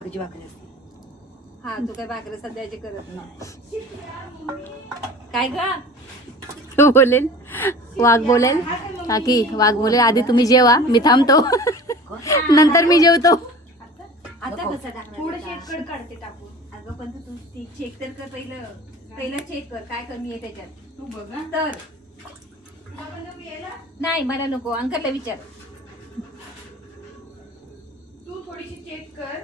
तुझी भाकरी असते. हा तू काय भाकरी सध्याची करत नाही. काय ग बोलेल वाघ बोलेल काकी वाघ बोलेल आधी तुम्ही जेवा मी थांबतो नंतर मी जेवतो. आता कसं टाकणार थोडीशी इकडे काढते टाकून. अगं पण तू चेक तर कर पहिलं चेक कर काय कमी आहे त्याच्यात. तू बघ ना. तर नाही मला नको अंकलला विचार. तू थोडीशी चेक कर.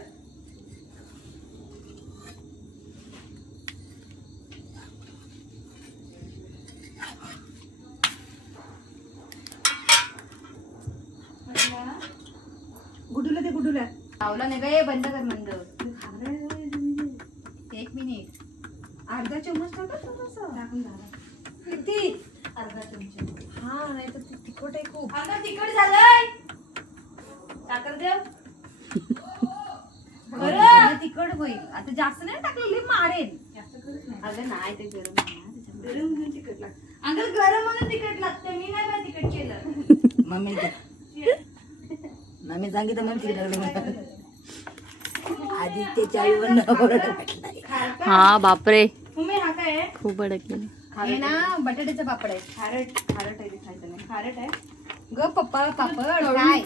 गुडूला ते गुडूला लावला नाही ग बंद कर मंद. 1 मिनिट अर्धा चम्मच टाका थोडंसं टाकून झाला. किती अर्धा चमचा. हा नाही तर तिखट आहे खूप. आता तिखट झालंय. साखर देव. बरं तिखट होईल आता जास्त नाही टाकलेली मारेल. जास्त करत नाही. अगं नाही ते गरम आहे ना त्याच्यामुळे. गरम म्हणून तिखट लागतं. अंकल गरम म्हणून तिखट लागतं. मी नाही बा तिखट केलं. मम्मी सांगितलं मम्मी तिकडे आधी ते चाळीवर हा बापरे मम्मी हा काय आहे? खूप अडकलेलं. हे ना बटाट्याचं पापड आहे. खारट आहे ते खायचं नाही. खारट आहे. ग पप्पा पापड तळून काय